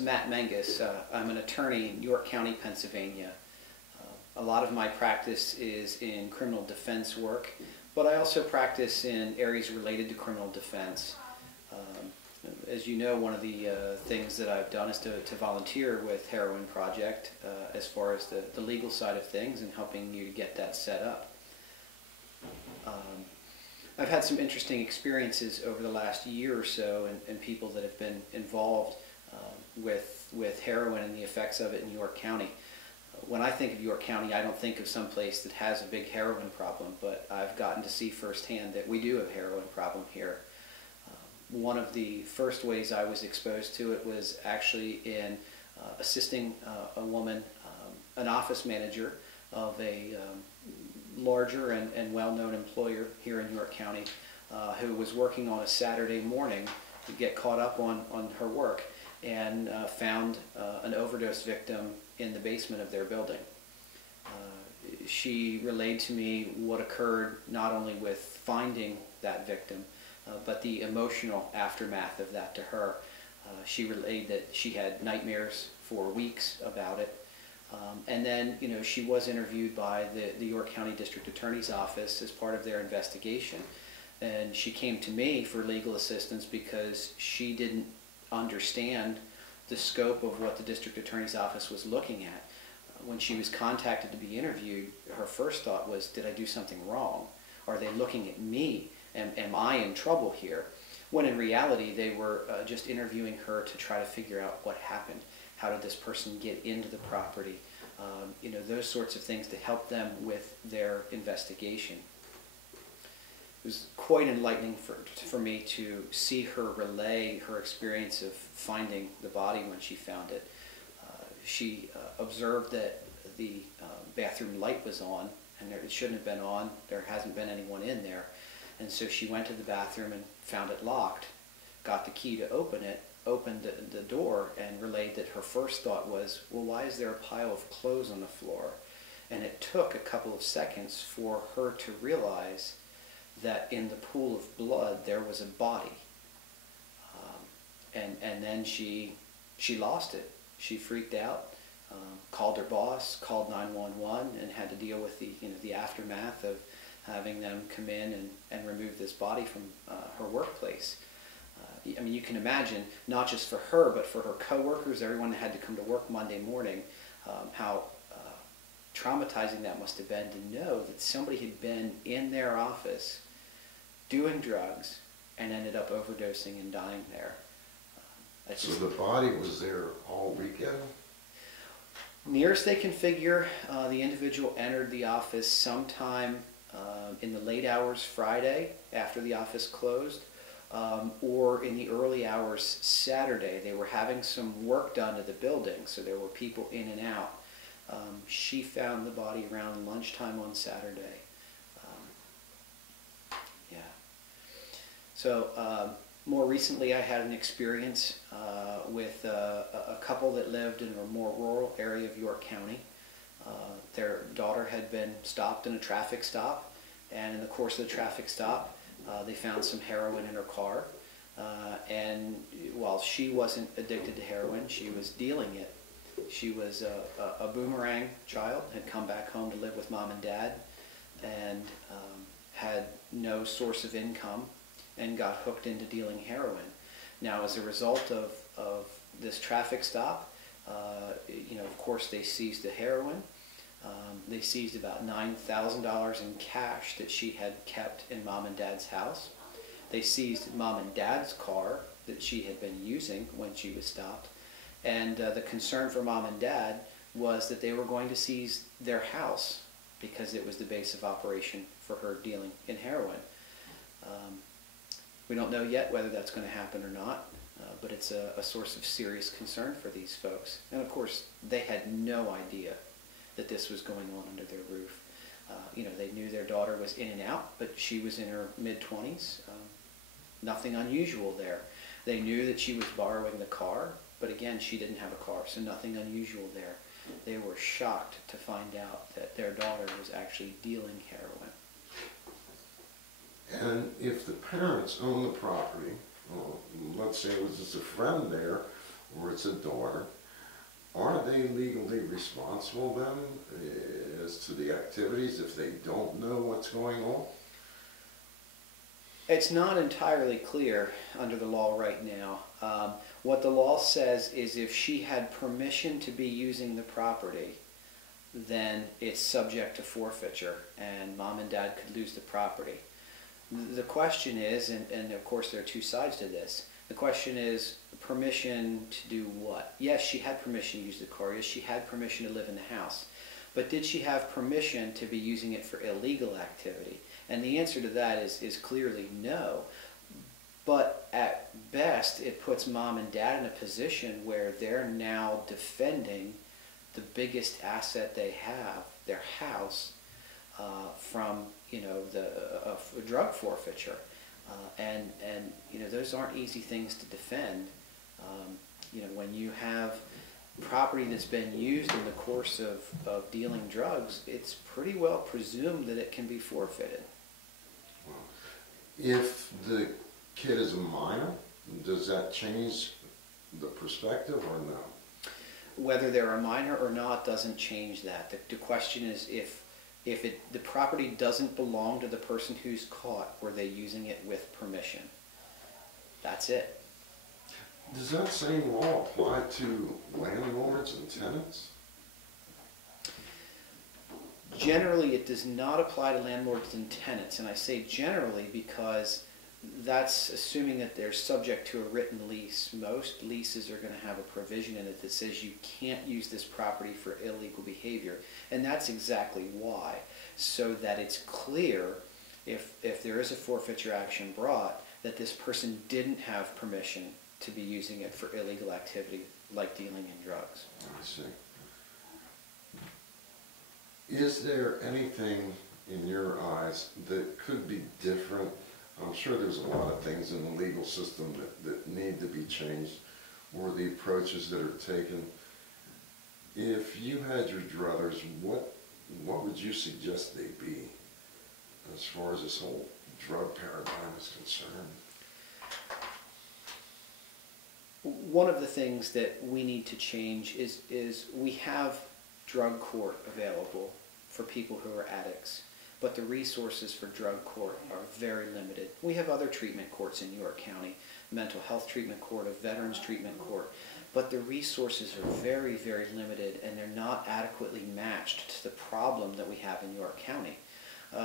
is Matt Menges. I'm an attorney in York County, Pennsylvania. A lot of my practice is in criminal defense work, but I also practice in areas related to criminal defense. As you know, one of the things that I've done is to volunteer with Heroin Project as far as the legal side of things and helping you to get that set up. I've had some interesting experiences over the last year or so and people that have been involved with heroin and the effects of it in York County. When I think of York County, I don't think of some place that has a big heroin problem, but I've gotten to see firsthand that we do have a heroin problem here. One of the first ways I was exposed to it was actually in assisting a woman, an office manager of a larger and well-known employer here in York County who was working on a Saturday morning to get caught up on her work and found an overdose victim in the basement of their building. She relayed to me what occurred not only with finding that victim, but the emotional aftermath of that to her. She relayed that she had nightmares for weeks about it. And then, you know, she was interviewed by the York County District Attorney's Office as part of their investigation. And she came to me for legal assistance because she didn't understand the scope of what the District Attorney's Office was looking at. When she was contacted to be interviewed, her first thought was, did I do something wrong? Are they looking at me? Am I in trouble here? When in reality, they were just interviewing her to try to figure out what happened. How did this person get into the property? You know, those sorts of things to help them with their investigation. It was quite enlightening for me to see her relay her experience of finding the body when she found it. She observed that the bathroom light was on, and it shouldn't have been on. There hasn't been anyone in there. And so she went to the bathroom and found it locked, got the key to open it, opened the door, and relayed that her first thought was, well, why is there a pile of clothes on the floor? And it took a couple of seconds for her to realize that in the pool of blood there was a body. And then she lost it. She freaked out, called her boss, called 911, and had to deal with the aftermath of having them come in and remove this body from her workplace. I mean, you can imagine, not just for her, but for her coworkers, everyone that had to come to work Monday morning, how traumatizing that must have been to know that somebody had been in their office doing drugs and ended up overdosing and dying there. So the body was there all weekend? Nearest they can figure, the individual entered the office sometime in the late hours Friday after the office closed, or in the early hours Saturday. They were having some work done to the building, so there were people in and out. She found the body around lunchtime on Saturday. Yeah. So more recently I had an experience with a couple that lived in a more rural area of York County. Their daughter had been stopped in a traffic stop, and in the course of the traffic stop they found some heroin in her car, and while she wasn't addicted to heroin, she was dealing it. She was a boomerang child, had come back home to live with mom and dad, and had no source of income, and got hooked into dealing heroin. Now, as a result of this traffic stop, you know, of course they seized the heroin. They seized about $9,000 in cash that she had kept in mom and dad's house. They seized mom and dad's car that she had been using when she was stopped. And the concern for mom and dad was that they were going to seize their house because it was the base of operation for her dealing in heroin. We don't know yet whether that's going to happen or not, but it's a source of serious concern for these folks. And of course, they had no idea that this was going on under their roof. You know, they knew their daughter was in and out, but she was in her mid-20s. Nothing unusual there. They knew that she was borrowing the car, but again, she didn't have a car, so nothing unusual there. They were shocked to find out that their daughter was actually dealing heroin. And if the parents own the property, well, let's say it was just a friend there, or it's a daughter, are they legally responsible then as to the activities if they don't know what's going on? It's not entirely clear under the law right now. What the law says is if she had permission to be using the property, then it's subject to forfeiture and mom and dad could lose the property. The question is, and of course there are two sides to this, the question is permission to do what? Yes, she had permission to use the car. Yes, she had permission to live in the house. But did she have permission to be using it for illegal activity? And the answer to that is clearly no. But at best, it puts mom and dad in a position where they're now defending the biggest asset they have, their house, from the drug forfeiture. And those aren't easy things to defend. When you have property that's been used in the course of dealing drugs, it's pretty well presumed that it can be forfeited. If the kid is a minor, does that change the perspective or no? Whether they're a minor or not doesn't change that. The question is if the property doesn't belong to the person who's caught, were they using it with permission? That's it. Does that same law apply to landlords and tenants? Generally, it does not apply to landlords and tenants, and I say generally because that's assuming that they're subject to a written lease. Most leases are going to have a provision in it that says you can't use this property for illegal behavior, and that's exactly why, so that it's clear if there is a forfeiture action brought that this person didn't have permission to be using it for illegal activity like dealing in drugs. I see. Is there anything in your eyes that could be different? I'm sure there's a lot of things in the legal system that need to be changed, or the approaches that are taken. If you had your druthers, what would you suggest they be as far as this whole drug paradigm is concerned? One of the things that we need to change is we have drug court available for people who are addicts, but the resources for drug court are very limited. We have other treatment courts in York County, mental health treatment court, a veterans treatment court, but the resources are very, very limited and they're not adequately matched to the problem that we have in York County.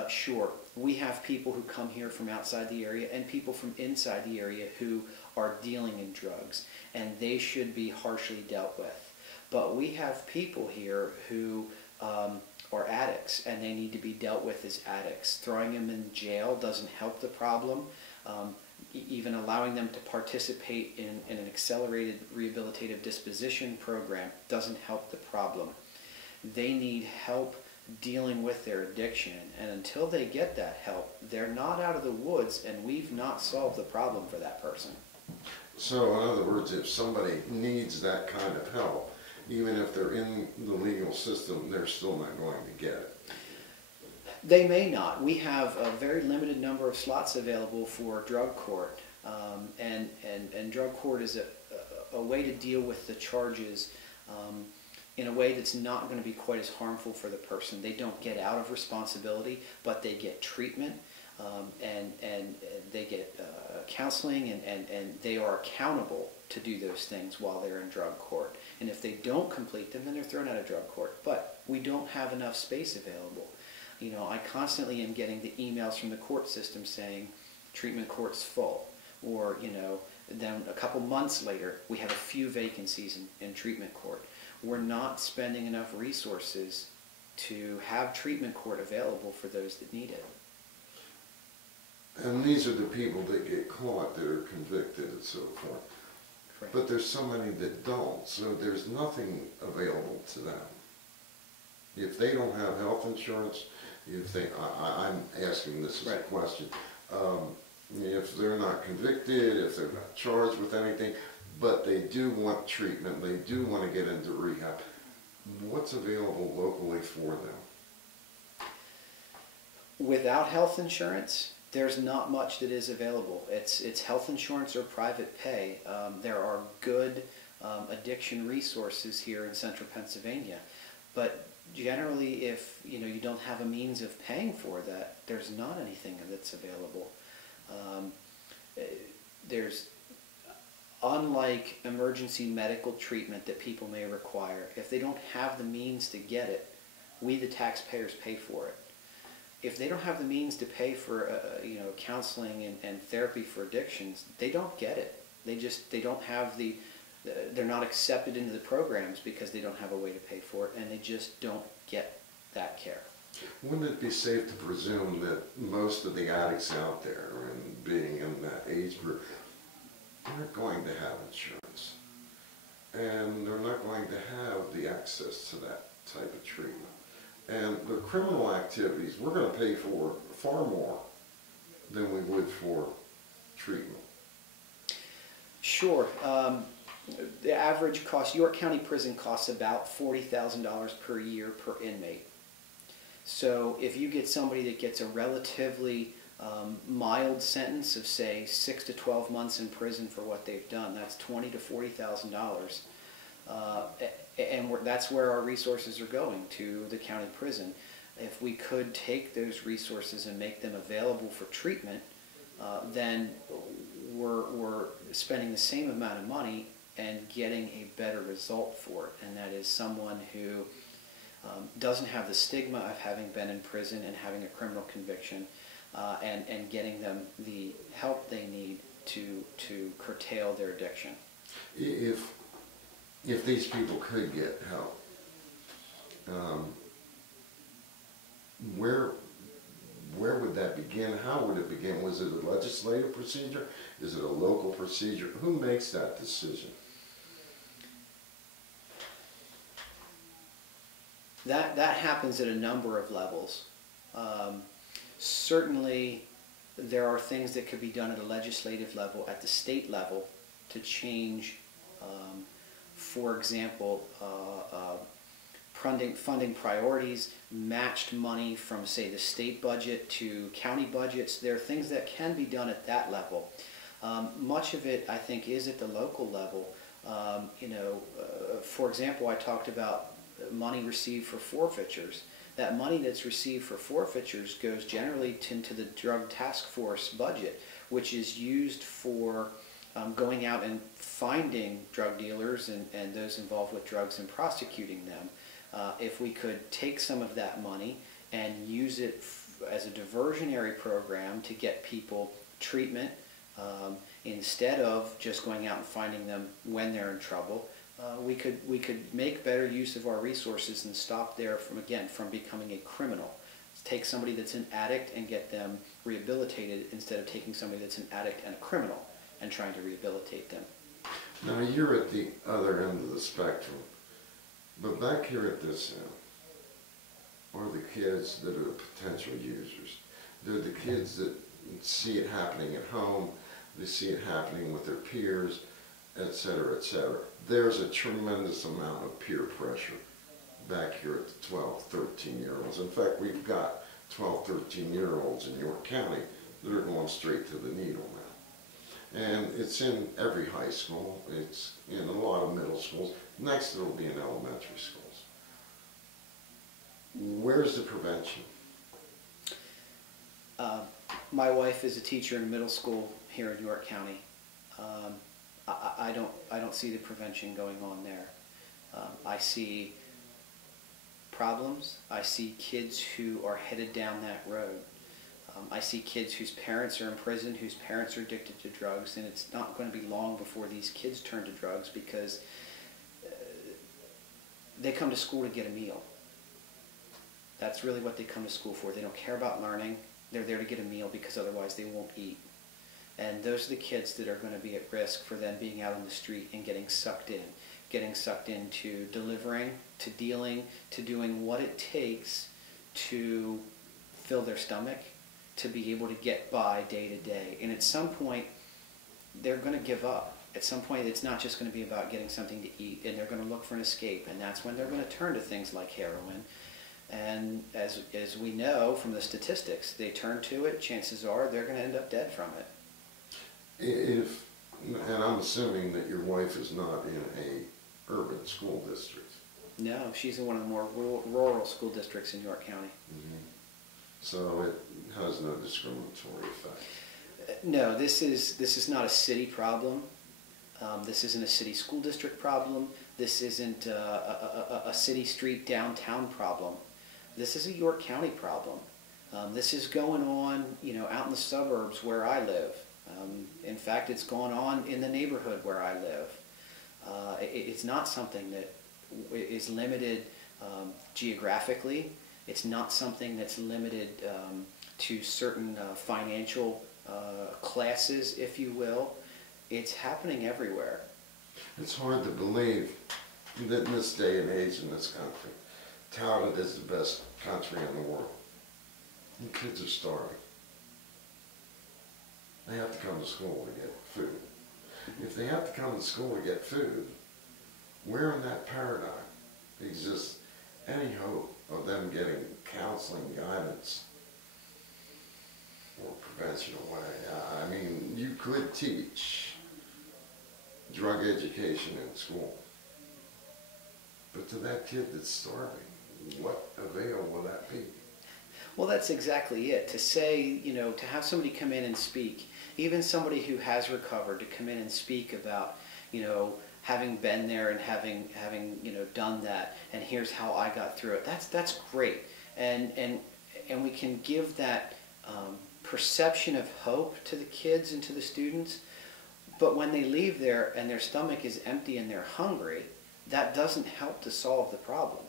Sure, we have people who come here from outside the area and people from inside the area who are dealing in drugs, and they should be harshly dealt with. But we have people here who are addicts, and they need to be dealt with as addicts. Throwing them in jail doesn't help the problem. Even allowing them to participate in an accelerated rehabilitative disposition program doesn't help the problem. They need help dealing with their addiction, and until they get that help, they're not out of the woods, and we've not solved the problem for that person. So in other words, if somebody needs that kind of help, even if they're in the legal system, they're still not going to get it. They may not. We have a very limited number of slots available for drug court, and drug court is a way to deal with the charges in a way that's not going to be quite as harmful for the person. They don't get out of responsibility, but they get treatment, and they get counseling, and they are accountable to do those things while they're in drug court. And if they don't complete them, then they're thrown out of drug court. But we don't have enough space available. I constantly am getting the emails from the court system saying treatment court's full, or then a couple months later we have a few vacancies in treatment court. We're not spending enough resources to have treatment court available for those that need it. And these are the people that get caught, that are convicted and so forth. Correct. But there's so many that don't, so there's nothing available to them. If they don't have health insurance, I'm asking this as a question, if they're not convicted, if they're not charged with anything, but they do want treatment, they do want to get into rehab, what's available locally for them? Without health insurance, there's not much that is available. It's health insurance or private pay. There are good addiction resources here in central Pennsylvania. But generally, if you don't have a means of paying for that, there's not anything that's available. There's, unlike emergency medical treatment that people may require, if they don't have the means to get it, we the taxpayers pay for it. If they don't have the means to pay for counseling and therapy for addictions, they don't get it. They don't have they're not accepted into the programs because they don't have a way to pay for it, and they just don't get that care. Wouldn't it be safe to presume that most of the addicts out there, and being in that age group, aren't going to have insurance, and they're not going to have the access to that type of treatment? And the criminal activities, we're going to pay for far more than we would for treatment. Sure. The average cost, York County Prison costs about $40,000 per year per inmate. So if you get somebody that gets a relatively mild sentence of, say, 6 to 12 months in prison for what they've done, that's $20,000 to $40,000. And that's where our resources are going, to the county prison. If we could take those resources and make them available for treatment, then we're spending the same amount of money and getting a better result for it. And that is someone who doesn't have the stigma of having been in prison and having a criminal conviction, and getting them the help they need to curtail their addiction. If these people could get help, where would that begin? How would it begin? Was it a legislative procedure? Is it a local procedure? Who makes that decision? That happens at a number of levels. Certainly, there are things that could be done at a legislative level, at the state level, to change, for example, funding priorities, matched money from, say, the state budget to county budgets. There are things that can be done at that level. Much of it, I think, is at the local level. For example, I talked about money received for forfeitures. That money that's received for forfeitures goes generally into the drug task force budget, which is used for going out and finding drug dealers and those involved with drugs and prosecuting them. If we could take some of that money and use it as a diversionary program to get people treatment, instead of just going out and finding them when they're in trouble, we could make better use of our resources and stop there from becoming a criminal. Take somebody that's an addict and get them rehabilitated, instead of taking somebody that's an addict and a criminal and trying to rehabilitate them. Now, you're at the other end of the spectrum, but back here at this end are the kids that are potential users. They're the kids that see it happening at home, they see it happening with their peers, etc., etc. There's a tremendous amount of peer pressure back here at the 12, 13-year-olds. In fact, we've got 12, 13-year-olds in York County that are going straight to the needle now. And it's in every high school, it's in a lot of middle schools, next it'll be in elementary schools. Where's the prevention? My wife is a teacher in a middle school here in York County. I don't see the prevention going on there. I see problems. I see kids who are headed down that road. I see kids whose parents are in prison, whose parents are addicted to drugs, and it's not going to be long before these kids turn to drugs because they come to school to get a meal. That's really what they come to school for. They don't care about learning. They're there to get a meal because otherwise they won't eat. And those are the kids that are going to be at risk for them being out on the street and getting sucked into delivering, to dealing, to doing what it takes to fill their stomach, to be able to get by day to day. And at some point, they're going to give up. At some point, it's not just going to be about getting something to eat, and they're going to look for an escape, and that's when they're going to turn to things like heroin. And as we know from the statistics, they turn to it, chances are they're going to end up dead from it. If And I'm assuming that your wife is not in a urban school district. No, she's in one of the more rural school districts in York County. Mm-hmm. So it has no discriminatory effect. No, this is not a city problem. This isn't a city school district problem. This isn't a city street downtown problem. This is a York County problem. This is going on, out in the suburbs where I live. In fact, it's going on in the neighborhood where I live. It's not something that is limited geographically. It's not something that's limited to certain financial classes, if you will. It's happening everywhere. It's hard to believe that in this day and age in this country, talent is the best country in the world. And kids are starving. They have to come to school to get food. If they have to come to school to get food, where in that paradigm exists any hope of them getting counseling, guidance, or prevention away? I mean, you could teach drug education in school, but to that kid that's starving, what avail will that be? Well, that's exactly it. To say, to have somebody come in and speak, even somebody who has recovered, to come in and speak about, having been there and having done that, and here's how I got through it. That's great, and we can give that perception of hope to the kids and to the students. But when they leave there and their stomach is empty and they're hungry, that doesn't help to solve the problem.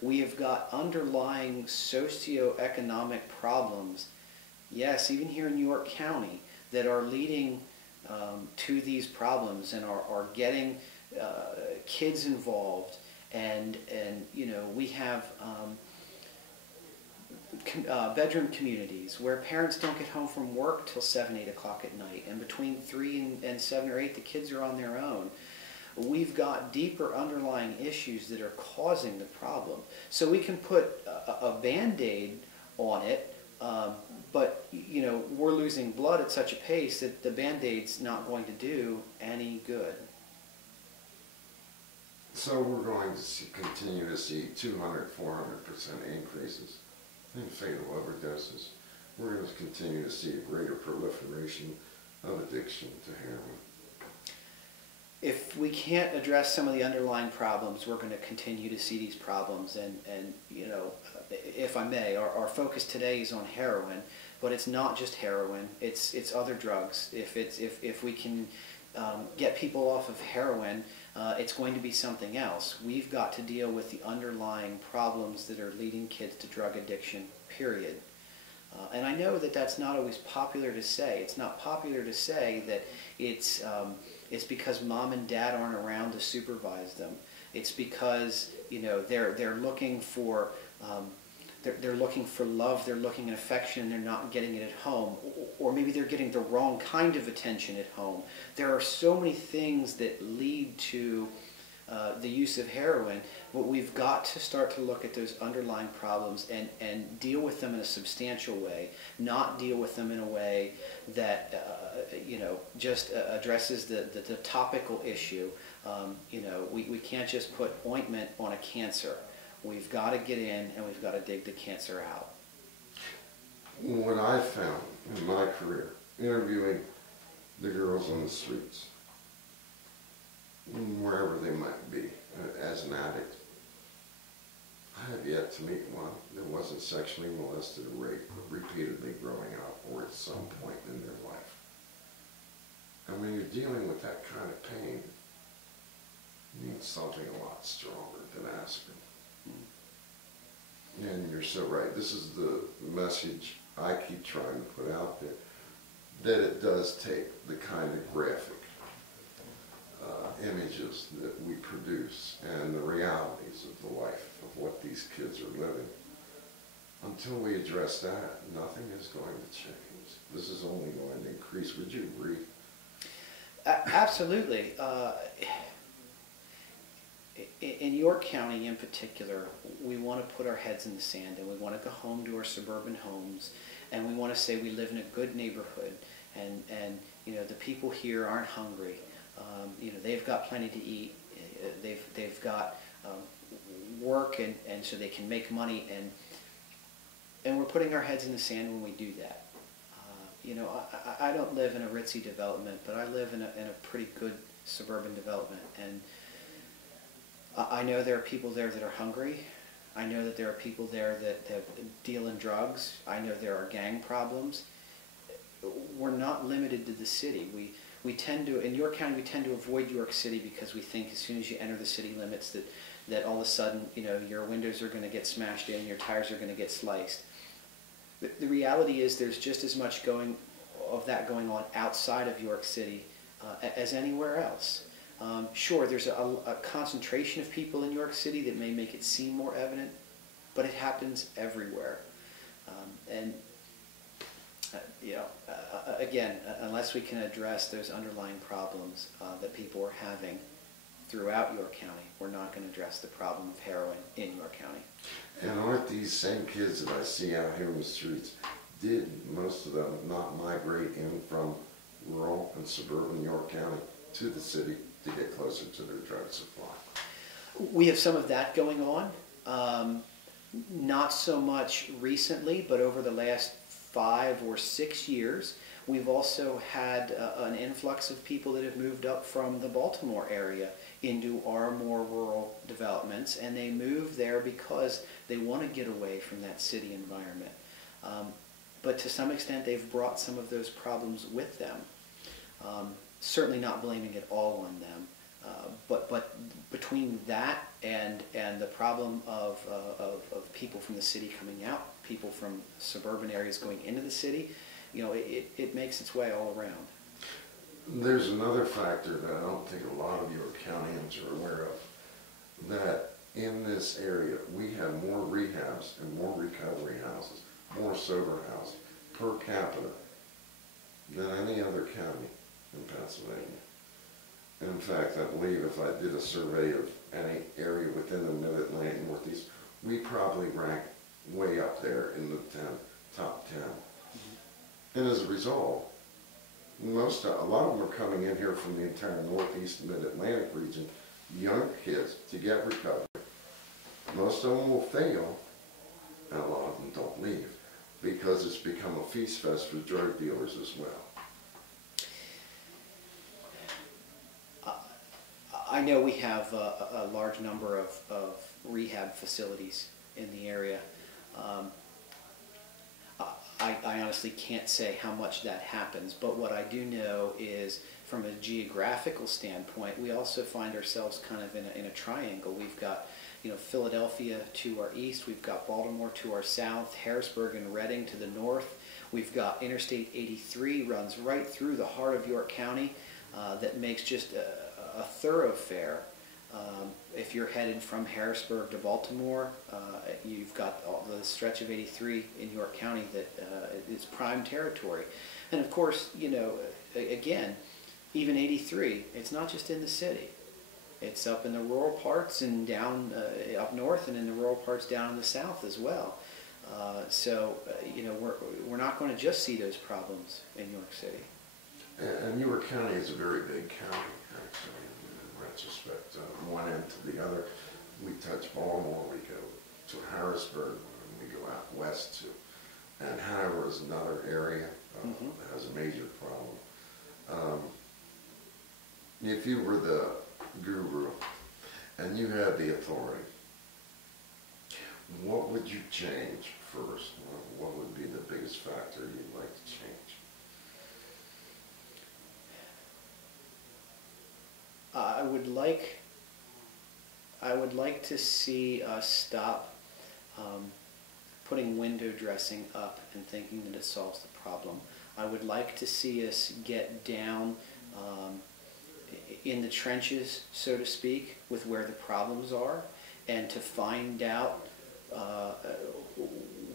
We have got underlying socioeconomic problems, yes, even here in York County, that are leading to these problems and are getting kids involved. And we have bedroom communities where parents don't get home from work till 7, 8 o'clock at night, and between 3 and 7 or 8 the kids are on their own. We've got deeper underlying issues that are causing the problem. So we can put a Band-Aid on it, but we're losing blood at such a pace that the Band-Aid's not going to do any good. So we're going to continue to see 200-400% increases in fatal overdoses. We're going to continue to see a greater proliferation of addiction to heroin. If we can't address some of the underlying problems, we're going to continue to see these problems. And if I may, our focus today is on heroin, but it's not just heroin. It's other drugs. If we can get people off of heroin, it's going to be something else. We've got to deal with the underlying problems that are leading kids to drug addiction, period. And I know that that's not always popular to say. It's not popular to say that it's because mom and dad aren't around to supervise them. It's because they're looking for they're looking for love, they're looking at affection, and they're not getting it at home, or maybe they're getting the wrong kind of attention at home. There are so many things that lead to the use of heroin, but we've got to start to look at those underlying problems and deal with them in a substantial way, not deal with them in a way that just addresses the topical issue. We can't just put ointment on a cancer. We've got to get in and we've got to dig the cancer out. What I found in my career, interviewing the girls on the streets, wherever they might be, as an addict, I have yet to meet one that wasn't sexually molested or raped repeatedly growing up or at some point in their life. And when you're dealing with that kind of pain, you need something a lot stronger than aspirin. And you're so right. This is the message I keep trying to put out there, that it does take the kind of graphic images that we produce and the realities of the life of what these kids are living. Until we address that, nothing is going to change. This is only going to increase. Would you agree? Absolutely. In York County in particular, we want to put our heads in the sand and we want to go home to our suburban homes and we want to say we live in a good neighborhood and the people here aren't hungry. They've got plenty to eat. They've got work, and so they can make money, and we're putting our heads in the sand when we do that. I don't live in a ritzy development, but I live in a pretty good suburban development, and I know there are people there that are hungry. I know that there are people there that deal in drugs. I know there are gang problems. We're not limited to the city. We tend to, in York County, we tend to avoid York City because we think as soon as you enter the city limits that all of a sudden, your windows are going to get smashed in, your tires are going to get sliced. The reality is there's just as much of that going on outside of York City as anywhere else. Sure, there's a concentration of people in York City that may make it seem more evident, but it happens everywhere. Again, unless we can address those underlying problems that people are having throughout York County, we're not going to address the problem of heroin in York County. And aren't these same kids that I see out here in the streets, did most of them not migrate in from rural and suburban York County to the city to get closer to their drug supply? We have some of that going on. Not so much recently, but over the last 5 or 6 years, we've also had an influx of people that have moved up from the Baltimore area into our more rural developments, and they move there because they want to get away from that city environment. But to some extent, they've brought some of those problems with them. Certainly not blaming it all on them, but between that and the problem of people from the city coming out, people from suburban areas going into the city, it makes its way all around. There's another factor that I don't think a lot of York Countyans are aware of, that in this area we have more rehabs and more recovery houses, more sober houses per capita than any other county in Pennsylvania. In fact, I believe if I did a survey of any area within the Mid-Atlantic Northeast, we probably rank way up there in the top 10. Mm-hmm. And as a result, a lot of them are coming in here from the entire Northeast and Mid-Atlantic region, young kids, to get recovery. Most of them will fail, and a lot of them don't leave, because it's become a feast fest for drug dealers as well. I know we have a large number of rehab facilities in the area. I honestly can't say how much that happens, but what I do know is from a geographical standpoint, we also find ourselves kind of in a triangle. We've got Philadelphia to our east, we've got Baltimore to our south, Harrisburg and Reading to the north. We've got Interstate 83 runs right through the heart of York County that makes just a thoroughfare. If you're headed from Harrisburg to Baltimore, you've got all the stretch of 83 in York County that is prime territory. And of course, again, even 83, it's not just in the city. It's up in the rural parts and down up north, and in the rural parts down in the south as well. We're not going to just see those problems in York City. And York County is a very big county, actually, in retrospect. One end to the other, we touch Baltimore, we go to Harrisburg, and we go out west to, and Hanover is another area that has a major problem. If you were the guru and you had the authority, what would you change first? What would be the biggest factor you'd like to change? I would like to see us stop putting window dressing up and thinking that it solves the problem. I would like to see us get down in the trenches, so to speak, with where the problems are, and to find out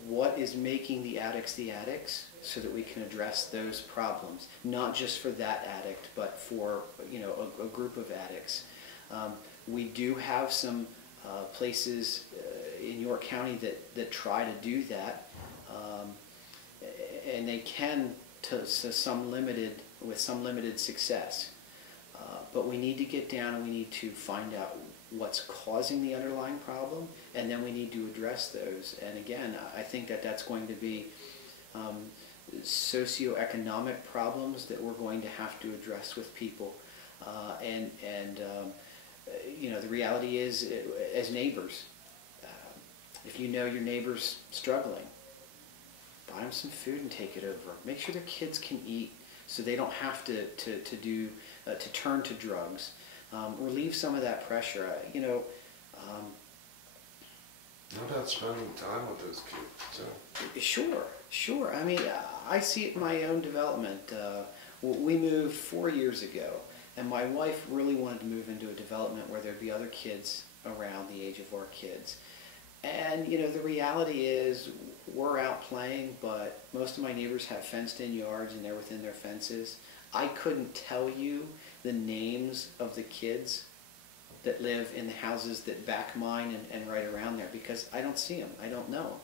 what is making the addicts, so that we can address those problems, not just for that addict, but for a group of addicts. We do have some places in York County that try to do that, and they can with some limited success. But we need to get down and we need to find out what's causing the underlying problem, and then we need to address those. And again, I think that that's going to be socioeconomic problems that we're going to have to address with people. You know, the reality is, as neighbors, if you know your neighbor's struggling, buy them some food and take it over. Make sure their kids can eat so they don't have to turn to drugs. Relieve some of that pressure. You know. How about spending time with those kids? So. Sure. I mean, I see it in my own development. We moved 4 years ago, and my wife really wanted to move into a development where there'd be other kids around the age of our kids. And, you know, the reality is we're out playing, but most of my neighbors have fenced-in yards and they're within their fences. I couldn't tell you the names of the kids that live in the houses that back mine and right around there, because I don't see them. I don't know.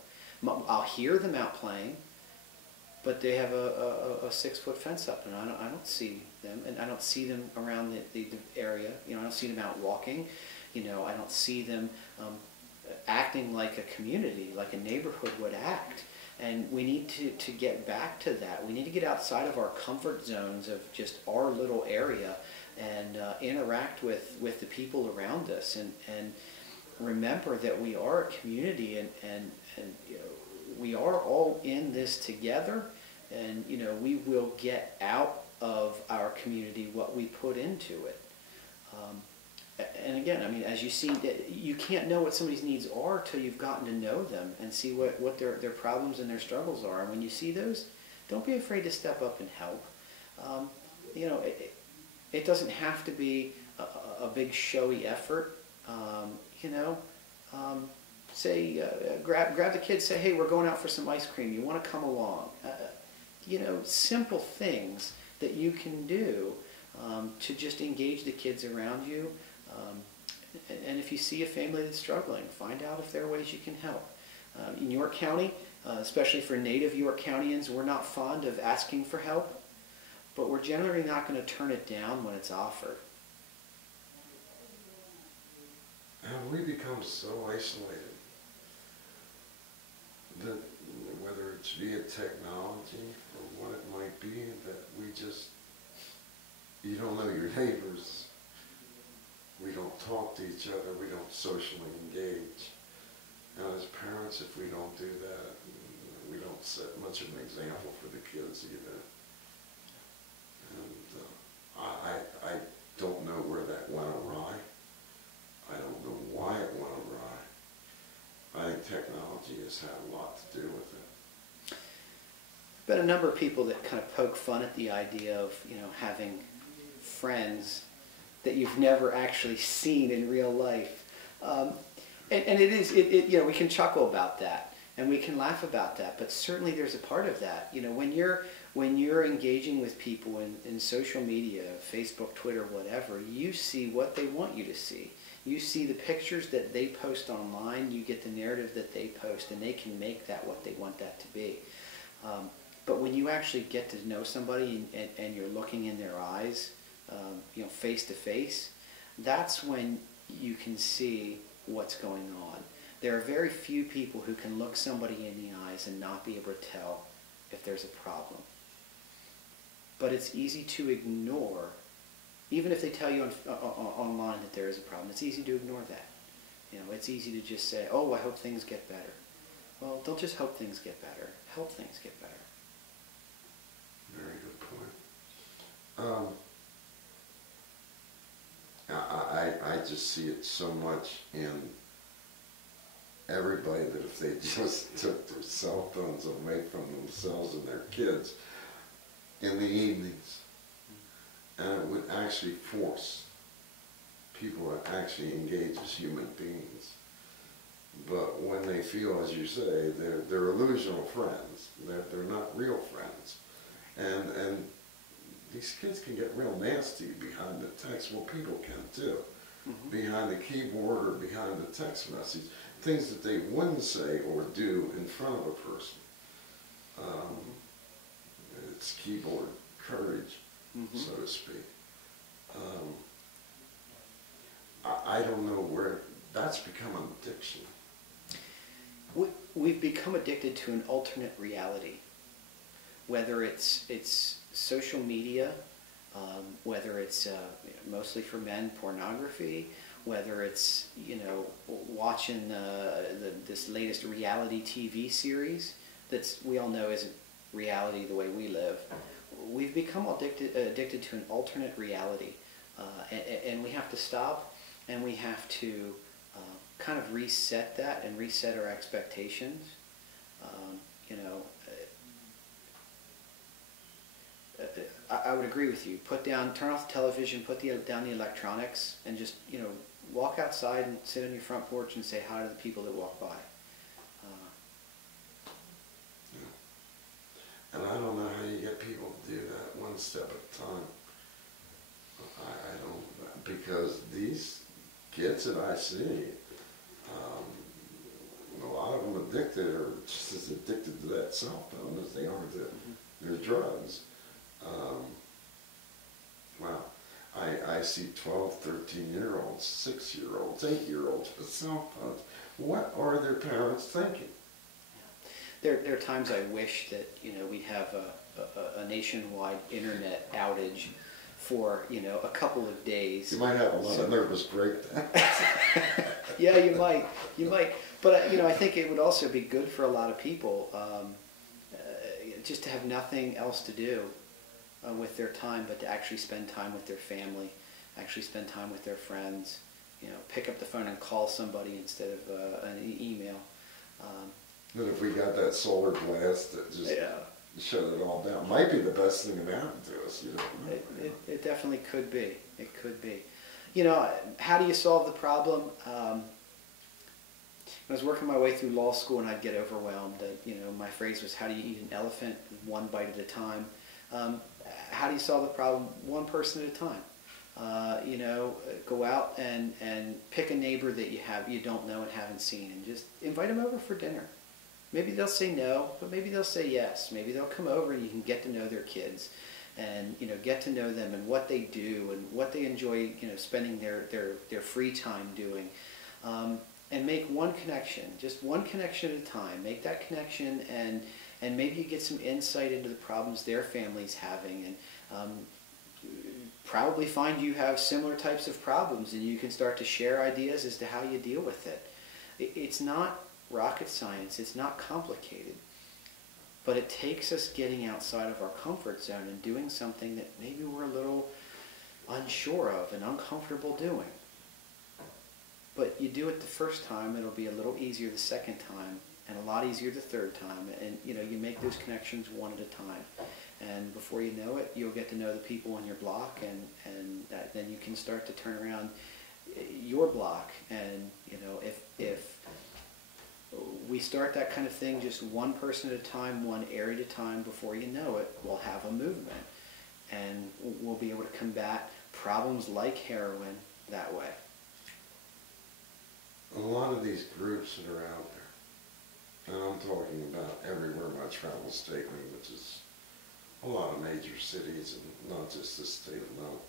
I'll hear them out playing, but they have a 6-foot fence up, and I don't see them, and I don't see them around the area. You know, I don't see them out walking. You know, I don't see them acting like a community, like a neighborhood would act. And we need to get back to that. We need to get outside of our comfort zones of just our little area and interact with the people around us, and remember that we are a community, and you know, we are all in this together, and you know, we will get out of our community what we put into it. And again, I mean, as you see, you can't know what somebody's needs are till you've gotten to know them and see what their problems and their struggles are. And when you see those, don't be afraid to step up and help. You know, it doesn't have to be a big showy effort. You know, say, grab the kids, say, hey, we're going out for some ice cream. You want to come along? You know, simple things that you can do to just engage the kids around you. And if you see a family that's struggling, find out if there are ways you can help. In York County, especially for native York Countyans, we're not fond of asking for help, but we're generally not going to turn it down when it's offered. Have we become so isolated that, whether it's via technology or what it might be, that we just, you don't know your neighbors, we don't talk to each other, we don't socially engage. Now, as parents, if we don't do that, we don't set much of an example for the kids either. And I don't know where that went awry. I don't know why it went awry. I think technology has had a lot to do with it. Been a number of people that kind of poke fun at the idea of, you know, having friends that you've never actually seen in real life. And it is, you know, we can chuckle about that and we can laugh about that, but certainly there's a part of that. You know, when you're engaging with people in social media, Facebook, Twitter, whatever, you see what they want you to see. You see the pictures that they post online, you get the narrative that they post, and they can make that what they want that to be. But when you actually get to know somebody and you're looking in their eyes, you know, face to face, that's when you can see what's going on. There are very few people who can look somebody in the eyes and not be able to tell if there's a problem. But it's easy to ignore, even if they tell you online that there is a problem. It's easy to ignore that. You know, it's easy to just say, "Oh, I hope things get better." Well, don't just hope things get better. Help things get better. Very good point. I just see it so much in everybody that if they just took their cell phones away from themselves and their kids in the evenings, and it would actually force people to actually engage as human beings. But when they feel, as you say, they're illusional friends, they're not real friends. And these kids can get real nasty behind the text. Well, people can too. Mm-hmm. Behind the keyboard or behind the text message. Things that they wouldn't say or do in front of a person. its keyboard courage, so to speak. I don't know where that's become an addiction. We've become addicted to an alternate reality, whether it's social media, whether it's mostly for men, pornography, whether it's watching this latest reality TV series that's we all know isn't reality the way we live. We've become addicted to an alternate reality, and we have to stop, and we have to kind of reset that and reset our expectations. I would agree with you. Turn off the television, down the electronics, and just walk outside and sit on your front porch and say hi to the people that walk by. And I don't know how you get people to do that one step at a time. I don't, because these kids that I see, a lot of them addicted are just as addicted to that cell phone as they are to their drugs. Wow. I see 12, 13-year-olds, 6-year-olds, 8-year-olds with cell phones. What are their parents thinking? There are times I wish that we'd have a nationwide internet outage for a couple of days. You might have a lot of nervous breakdowns. Yeah, you might. But I think it would also be good for a lot of people just to have nothing else to do with their time, but to actually spend time with their family, actually spend time with their friends. Pick up the phone and call somebody instead of an email. But if we got that solar blast that just shut it all down, might be the best thing that happened to us. You don't know. It definitely could be. It could be. How do you solve the problem? I was working my way through law school and I'd get overwhelmed. My phrase was, how do you eat an elephant one bite at a time? How do you solve the problem? One person at a time. Go out and pick a neighbor that you don't know and haven't seen, and just invite them over for dinner. Maybe they'll say no, but maybe they'll say yes. Maybe they'll come over and you can get to know their kids, and get to know them and what they do and what they enjoy, spending their free time doing, and make one connection, just one connection at a time. Make that connection, and maybe you get some insight into the problems their family's having, and probably find you have similar types of problems, and you can start to share ideas as to how you deal with it. It's not rocket science, it's not complicated, but it takes us getting outside of our comfort zone and doing something that maybe we're a little unsure of and uncomfortable doing. But you do it the first time, it'll be a little easier the second time, and a lot easier the third time, and you make those connections one at a time. And before you know it, you'll get to know the people on your block, and then you can start to turn around your block. And if we start that kind of thing, just one person at a time, one area at a time, before you know it, we'll have a movement, and we'll be able to combat problems like heroin that way. A lot of these groups that are out there, and I'm talking about everywhere my travel statement, which is a lot of major cities and not just this state alone.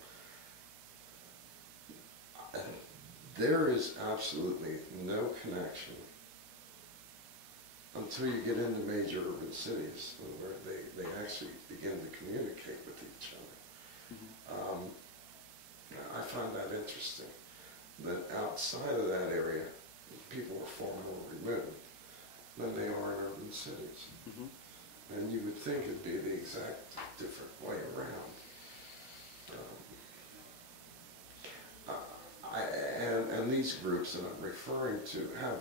There is absolutely no connection until you get into major urban cities where they actually begin to communicate with each other. I find that interesting, that outside of that area, people are far more removed than they are in urban cities. And you would think it'd be the exact different way around. And these groups that I'm referring to have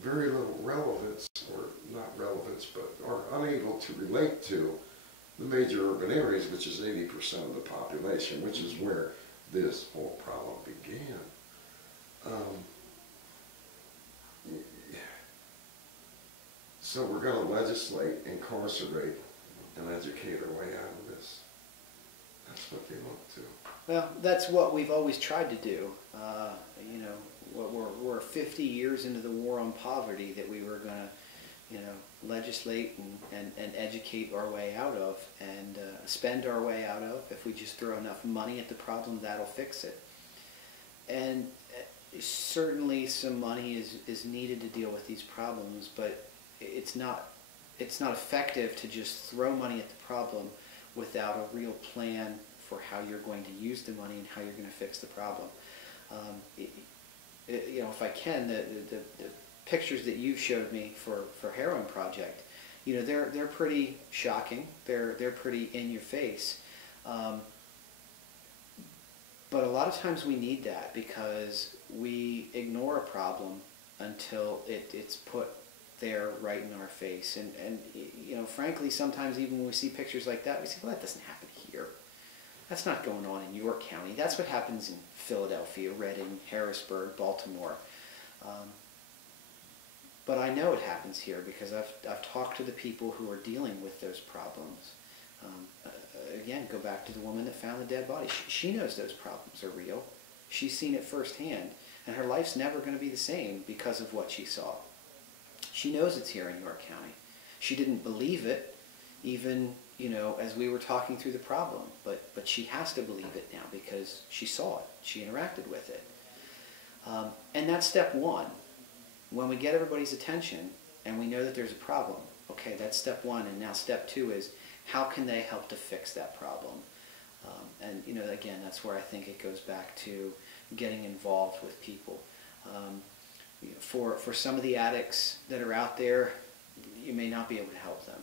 very little relevance, or not relevance, but are unable to relate to the major urban areas, which is 80% of the population, which is where this whole problem began. So we're going to legislate, incarcerate, and educate our way out of this. That's what they look to. Well, that's what we've always tried to do. We're 50 years into the war on poverty, that we were going to, legislate and educate our way out of, and spend our way out of. If we just throw enough money at the problem, that'll fix it. And certainly some money is needed to deal with these problems, but it's not effective to just throw money at the problem without a real plan for how you're going to use the money and how you're going to fix the problem. You know, if I can, the pictures that you showed me for Heroin Project, you know, they're pretty shocking. They're pretty in your face. But a lot of times we need that because we ignore a problem until it's put there right in our face. And you know, frankly, sometimes even when we see pictures like that, we say, well, that doesn't happen here. That's not going on in York County. That's what happens in Philadelphia, Reading, Harrisburg, Baltimore. But I know it happens here because I've talked to the people who are dealing with those problems. Again, go back to the woman that found the dead body. She knows those problems are real. She's seen it firsthand, and her life's never going to be the same because of what she saw. She knows it's here in York County. She didn't believe it, even, you know, as we were talking through the problem, but she has to believe it now because she saw it. She interacted with it. And that's step one. When we get everybody's attention and we know that there's a problem, okay, that's step one. And now step two is, how can they help to fix that problem? And, you know, again, that's where I think it goes back to getting involved with people. For some of the addicts that are out there, you may not be able to help them.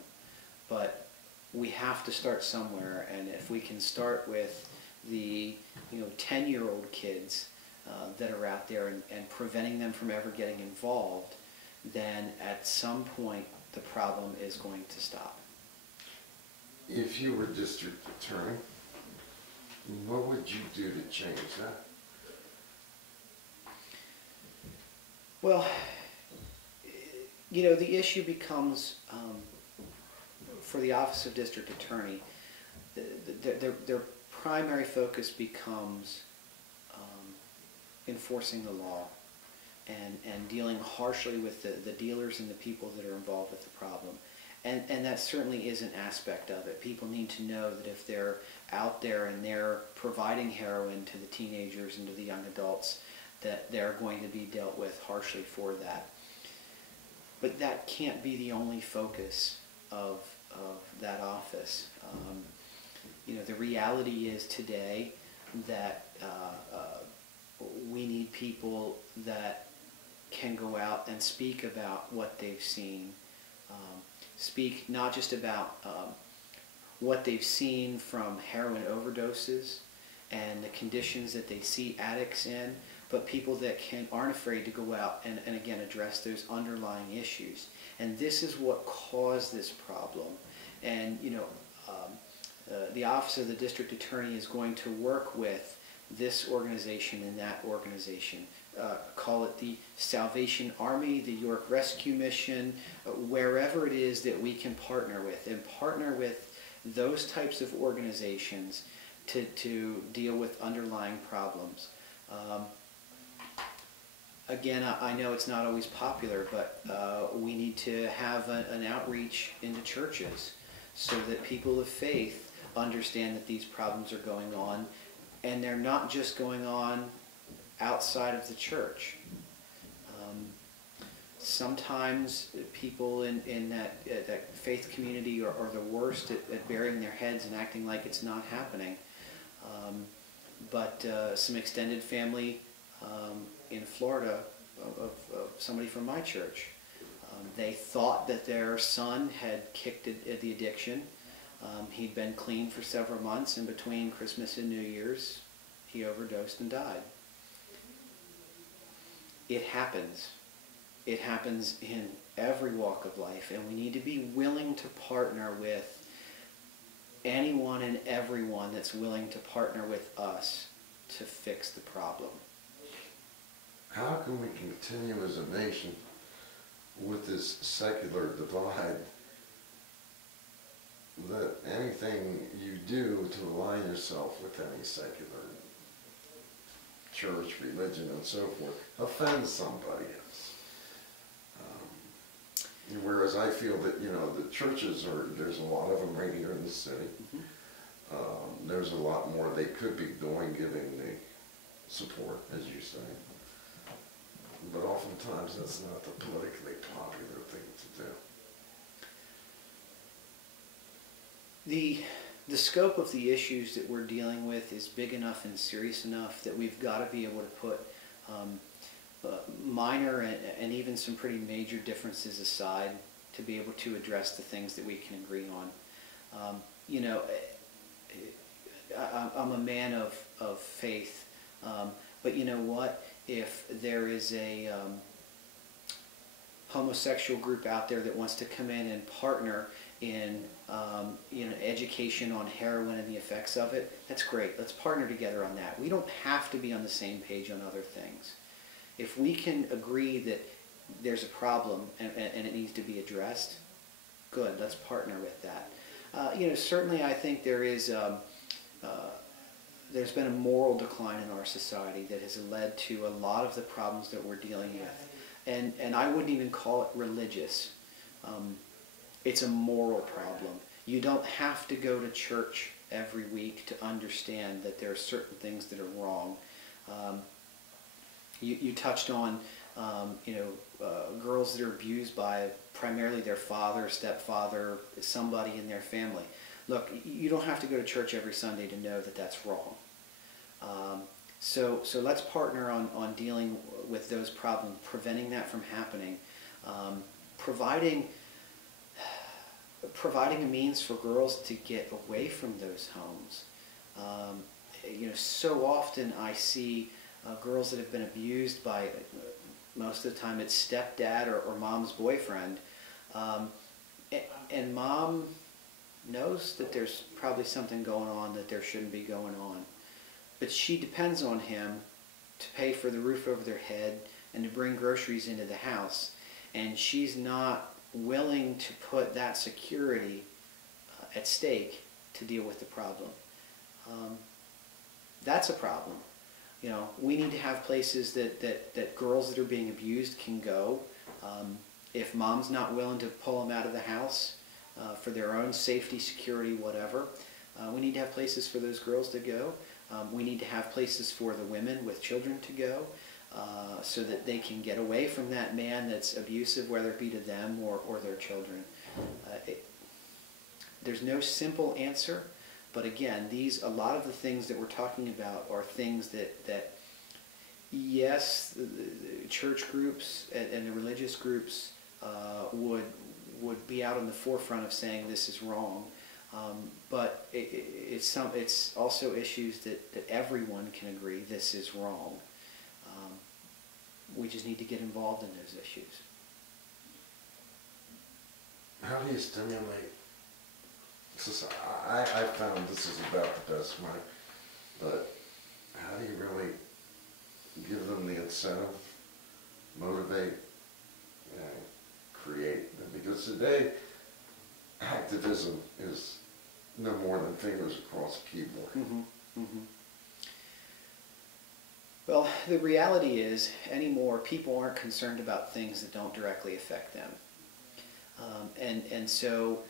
But we have to start somewhere, and if we can start with the 10-year-old kids that are out there and preventing them from ever getting involved, then at some point the problem is going to stop. If you were district attorney, what would you do to change that? Well, you know, the issue becomes, for the Office of District Attorney, their primary focus becomes enforcing the law and dealing harshly with the dealers and the people that are involved with the problem. And that certainly is an aspect of it. People need to know that if they're out there and they're providing heroin to the teenagers and to the young adults, that they're going to be dealt with harshly for that. But that can't be the only focus of that office. You know, the reality is today that we need people that can go out and speak about what they've seen. Speak not just about what they've seen from heroin overdoses and the conditions that they see addicts in, but people that aren't afraid to go out and again address those underlying issues. And this is what caused this problem. And you know, the Office of the District Attorney is going to work with this organization and that organization. Call it the Salvation Army, the York Rescue Mission, wherever it is that we can partner with, and partner with those types of organizations to deal with underlying problems. Again, I know it's not always popular, but we need to have an outreach into churches so that people of faith understand that these problems are going on, and they're not just going on outside of the church. Sometimes people in that faith community are the worst at burying their heads and acting like it's not happening. But some extended family in Florida of somebody from my church, they thought that their son had kicked the addiction. He'd been clean for several months, and between Christmas and New Year's, he overdosed and died. It happens. It happens in every walk of life, and we need to be willing to partner with anyone and everyone that's willing to partner with us to fix the problem. How can we continue as a nation with this secular divide that anything you do to align yourself with any secular church, religion, and so forth offends somebody else? Whereas I feel that, the churches there's a lot of them right here in the city. There's a lot more they could be doing, giving the support, as you say. But oftentimes that's not the politically popular thing to do. The scope of the issues that we're dealing with is big enough and serious enough that we've got to be able to put minor and even some pretty major differences aside to be able to address the things that we can agree on. I'm a man of faith, but you know what? If there is a homosexual group out there that wants to come in and partner in education on heroin and the effects of it, that's great. Let's partner together on that. We don't have to be on the same page on other things. If we can agree that there's a problem and it needs to be addressed, good, let's partner with that. Certainly I think there's been a moral decline in our society that has led to a lot of the problems that we're dealing with. And I wouldn't even call it religious. It's a moral problem. You don't have to go to church every week to understand that there are certain things that are wrong. You touched on, girls that are abused by primarily their father, stepfather, somebody in their family. Look, you don't have to go to church every Sunday to know that that's wrong. So let's partner on dealing with those problems, preventing that from happening, providing a means for girls to get away from those homes. So often I see girls that have been abused by, most of the time it's stepdad or mom's boyfriend, and mom knows that there's probably something going on that there shouldn't be going on. But she depends on him to pay for the roof over their head and to bring groceries into the house. And she's not willing to put that security at stake to deal with the problem. That's a problem. We need to have places that girls that are being abused can go. If mom's not willing to pull them out of the house for their own safety, security, whatever, we need to have places for those girls to go. We need to have places for the women with children to go so that they can get away from that man that's abusive, whether it be to them or their children. There's no simple answer, but again, a lot of the things that we're talking about are things that yes, the church groups and the religious groups would be out on the forefront of saying this is wrong. But it's also issues that everyone can agree this is wrong. We just need to get involved in those issues. How do you stimulate society? I found this is about the best way, but how do you really give them the incentive, motivate, create? Because today, activism is no more than fingers across a keyboard. Mm-hmm. Mm-hmm. Well, the reality is, anymore, people aren't concerned about things that don't directly affect them. So,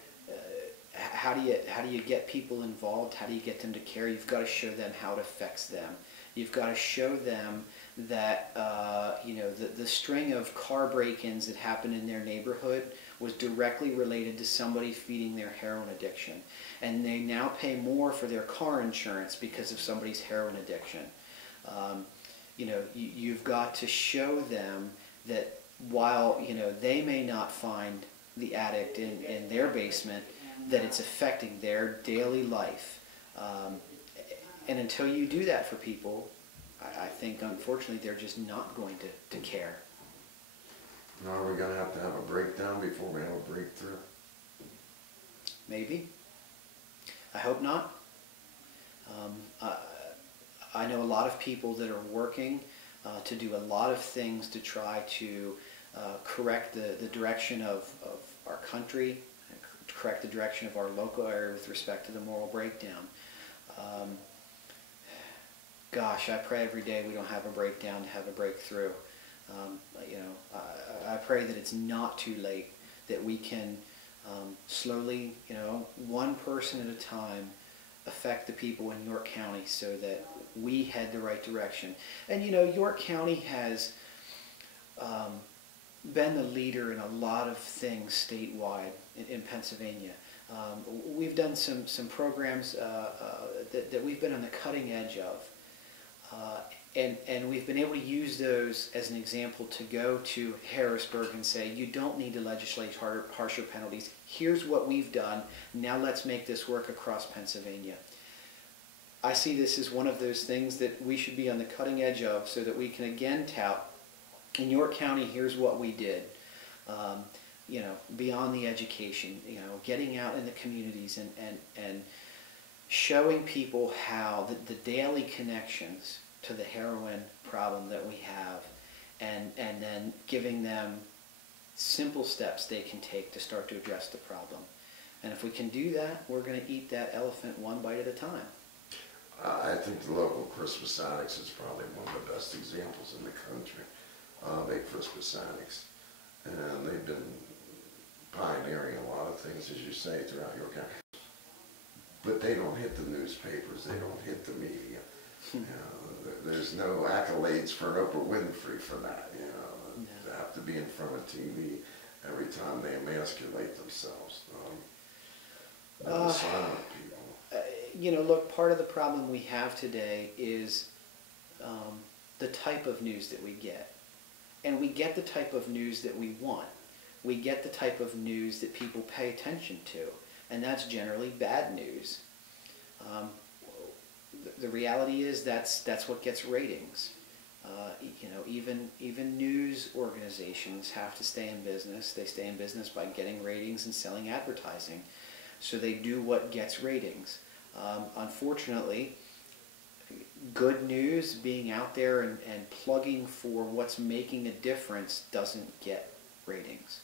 how do you get people involved? How do you get them to care? You've got to show them how it affects them. You've got to show them that the string of car break-ins that happened in their neighborhood was directly related to somebody feeding their heroin addiction, and they now pay more for their car insurance because of somebody's heroin addiction. You've got to show them that while they may not find the addict in their basement, that it's affecting their daily life. And until you do that for people, I think unfortunately they're just not going to care. Now, are we going to have a breakdown before we have a breakthrough? Maybe. I hope not. I know a lot of people that are working to do a lot of things to try to correct the direction of our country, correct the direction of our local area with respect to the moral breakdown. Gosh, I pray every day we don't have a breakdown to have a breakthrough. I pray that it's not too late that we can slowly, one person at a time, affect the people in York County so that we head the right direction. And York County has been the leader in a lot of things statewide in Pennsylvania. We've done some programs that we've been on the cutting edge of. And we've been able to use those as an example to go to Harrisburg and say, you don't need to legislate harsher penalties. Here's what we've done. Now let's make this work across Pennsylvania. I see this as one of those things that we should be on the cutting edge of so that we can again tout, in York County, here's what we did. Beyond the education, getting out in the communities and showing people how the daily connections to the heroin problem that we have, and then giving them simple steps they can take to start to address the problem. And if we can do that, we're going to eat that elephant one bite at a time. I think the local Christmas Addicts is probably one of the best examples in the country. They Christmas Addicts. And they've been pioneering a lot of things, as you say, throughout your county. But they don't hit the newspapers, they don't hit the media. There's no accolades for an Oprah Winfrey for that. They have to be in front of TV every time they emasculate themselves. Silent people. Look, part of the problem we have today is the type of news that we get. And we get the type of news that we want. We get the type of news that people pay attention to. And that's generally bad news. The reality is that's what gets ratings. Even news organizations have to stay in business. They stay in business by getting ratings and selling advertising. So they do what gets ratings. Unfortunately, good news being out there and plugging for what's making a difference doesn't get ratings.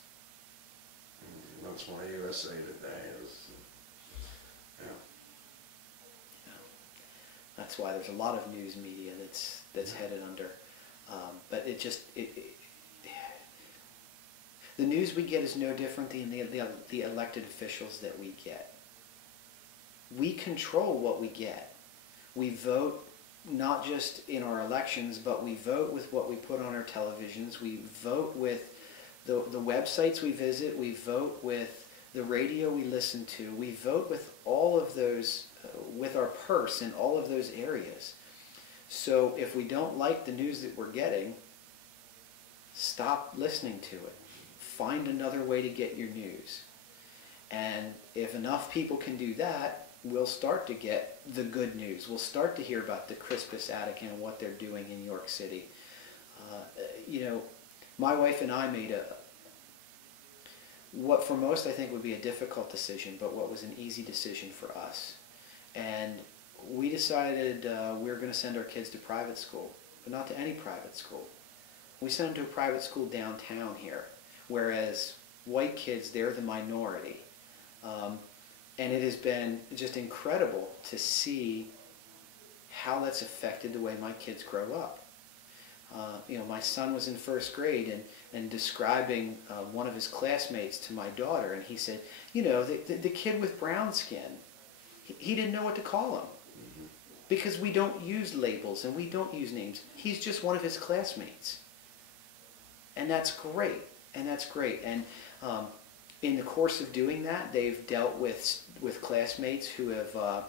That's why USA Today is, That's why there's a lot of news media that's headed under. But the news we get is no different than the elected officials that we get. We control what we get. We vote not just in our elections, but we vote with what we put on our televisions. We vote with the websites we visit. We vote with the radio we listen to. We vote with all of those, with our purse in all of those areas. So if we don't like the news that we're getting, stop listening to it. Find another way to get your news. And if enough people can do that, we'll start to get the good news. We'll start to hear about the Christmas Attic and what they're doing in York City. My wife and I made what for most I think would be a difficult decision, but what was an easy decision for us. And we decided we were going to send our kids to private school, but not to any private school. We sent them to a private school downtown here, whereas white kids, they're the minority. And it has been just incredible to see how that's affected the way my kids grow up. My son was in first grade and describing one of his classmates to my daughter, and he said, the kid with brown skin, he didn't know what to call him. Mm-hmm. Because we don't use labels and we don't use names. He's just one of his classmates. And that's great. And in the course of doing that, they've dealt with classmates who have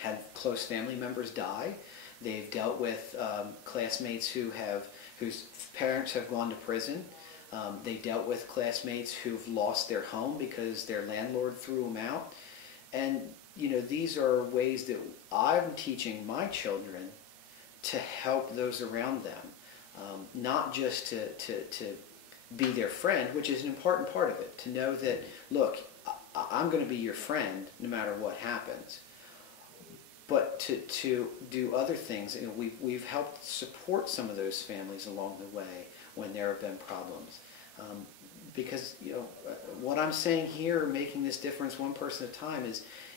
had close family members die. They've dealt with classmates whose parents have gone to prison. They dealt with classmates who've lost their home because their landlord threw them out. And these are ways that I'm teaching my children to help those around them, not just to be their friend, which is an important part of it, to know that, look, I'm going to be your friend no matter what happens. But to do other things, we've helped support some of those families along the way when there have been problems. Because what I'm saying here, making this difference one person at a time,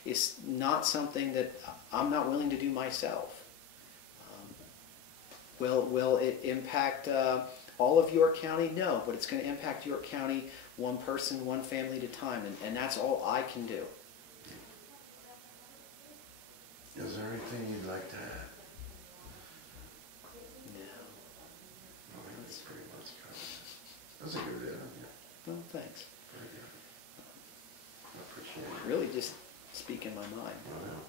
is not something that I'm not willing to do myself. Will it impact all of York County? No, but it's going to impact York County one person, one family at a time, and that's all I can do. Is there anything you'd like to add? No. I think that's pretty much covered. That's a good interview. Well, thanks. Very good. I appreciate it. Really just speaking my mind. Wow.